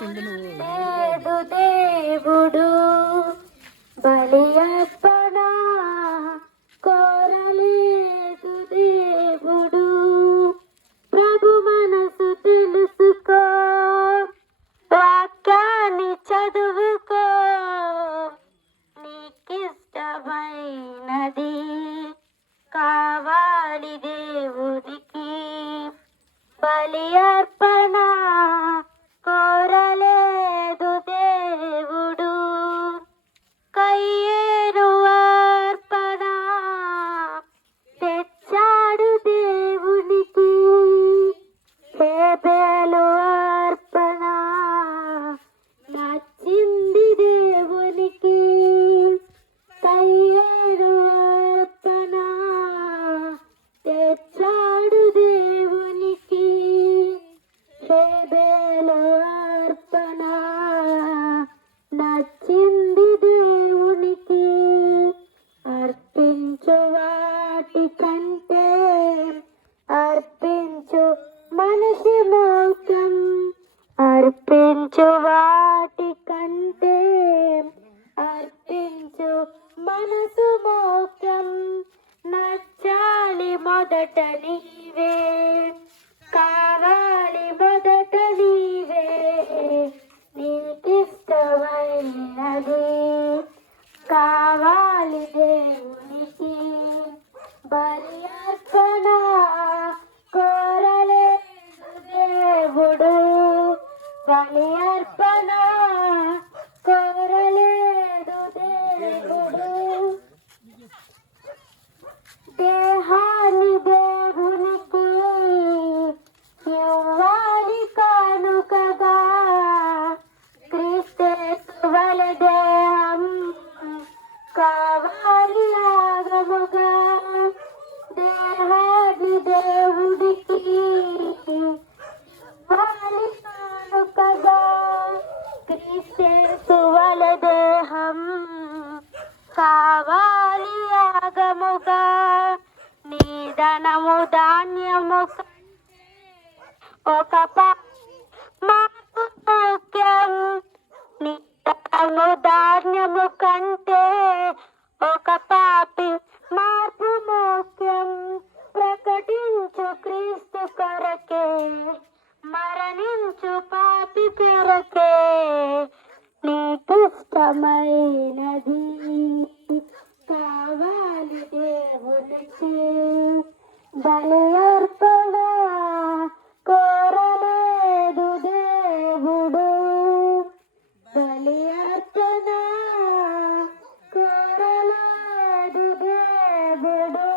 లేదు దేవుడు బలి అర్పణ కోరలేదు దేవుడు. ప్రభు మనసు తెలుసుకో, వాక్యాన్ని చదువుకో, నీకిష్టమైనది కావాలి దేవునికి. బలి అర్పణ కోరలేదు దేవుడు, కయ్యేరు అర్పణ తెచ్చాడు దేవునికి. హేబేలు అర్పణ నచ్చింది దేవునికి. కయ్యేరు అర్పణ తెచ్చాడు దేవునికి. హేబేలు అర్పణ నచ్చింది దేవునికి. అర్పించు వాటి కంటే అర్పించు మనిషి మోక్షం. అర్పించు వాటి కంటే అర్పించు మనసు మోక్షం. నచ్చాలి మొదట నీవే, కావాలి మొదట నీవే. నీకిష్టమైనది కావాలి దేవునికి. బలి అర్పణ కోరలేదు దేవుడు, బలి అర్పణ కోరలేదు దేవుడు. దేహాన్ని దేవునికి ఇవ్వాలి కానుకగా. క్రీస్తువల దేహం కావాలి యాగముగా. దేహాన్ని దేవుడికి ఇవ్వాలి కానుకగా. క్రీస్తువల దేహం కావాలి యాగముగా. నీ ధనము ధాన్యము ఒక మార్పు ముఖ్యం. నీ ధనము ధాన్యము కంటే ఒక పాపి మార్పు ముఖ్యం. ప్రకటించు క్రీస్తు కొరకే, మరణించు పాపి కొరకే. నీకిష్టమైనది కావాలి దేవునికి. బలి అర్పణ కోరలేదు దేవుడు, బలి అర్పణ కోరలేదు దేవుడు.